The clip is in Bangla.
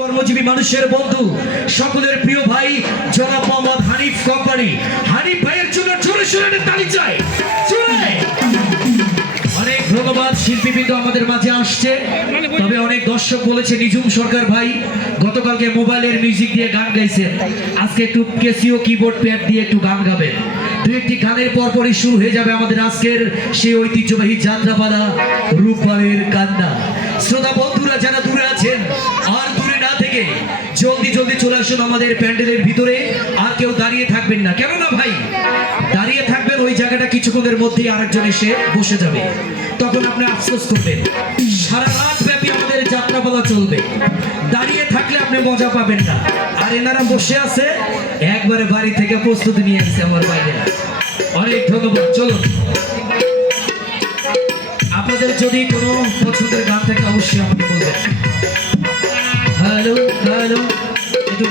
কর্মজীবী মানুষের বন্ধু সকলের প্রিয় ভাই জনাব মোহাম্মদ হানিফ কোম্পানি। হানিফ ভাইয়ের জন্য জোরে সোরে তালি চাই। অনেক ধন্যবাদ। শিল্পীবৃন্দ আমাদের মাঝে আসছে, তবে অনেক দর্শক বলেছে নিজুম সরকার ভাই গতকালকে মোবাইলের মিউজিক দিয়ে গান গাইছেন, আজকে একটু ক্যাসিও কিবোর্ড প্যাড দিয়ে একটু গান গাবেন। দু একটি গানের পরপরই শুরু হয়ে যাবে আমাদের আজকের সেই ঐতিহ্যবাহী যাত্রাপালা রূপবারের কান্না। শ্রোতা বন্ধুরা যারা দূরে আছেন আর দূরে না থেকে জলদি জলদি চলে আসুন আমাদের প্যান্ডেলের ভিতরে। আর কেউ দাঁড়িয়ে থাকবেন না, কেননা ভাই দাঁড়িয়ে থাকবেন ওই জায়গাটা কিছুক্ষণের মধ্যেই আরেকজন এসে বসে যাবে, তখন আপনি আফসোস করবেন। সারা রাত ব্যাপী আমাদের যাত্রাপালা চলবে, দাঁড়িয়ে থাকলে আপনি মজা পাবেন না। আর এনারা বসে আছে একবারে বাড়ি থেকে প্রস্তুতি নিয়ে আসছে আমার বাইরে। অনেক ধন্যবাদ। চলুন, আপনাদের যদি কোনো পছন্দের গান থাকে অবশ্যই আমাকে বলবেন। হ্যালো হ্যালো, একটু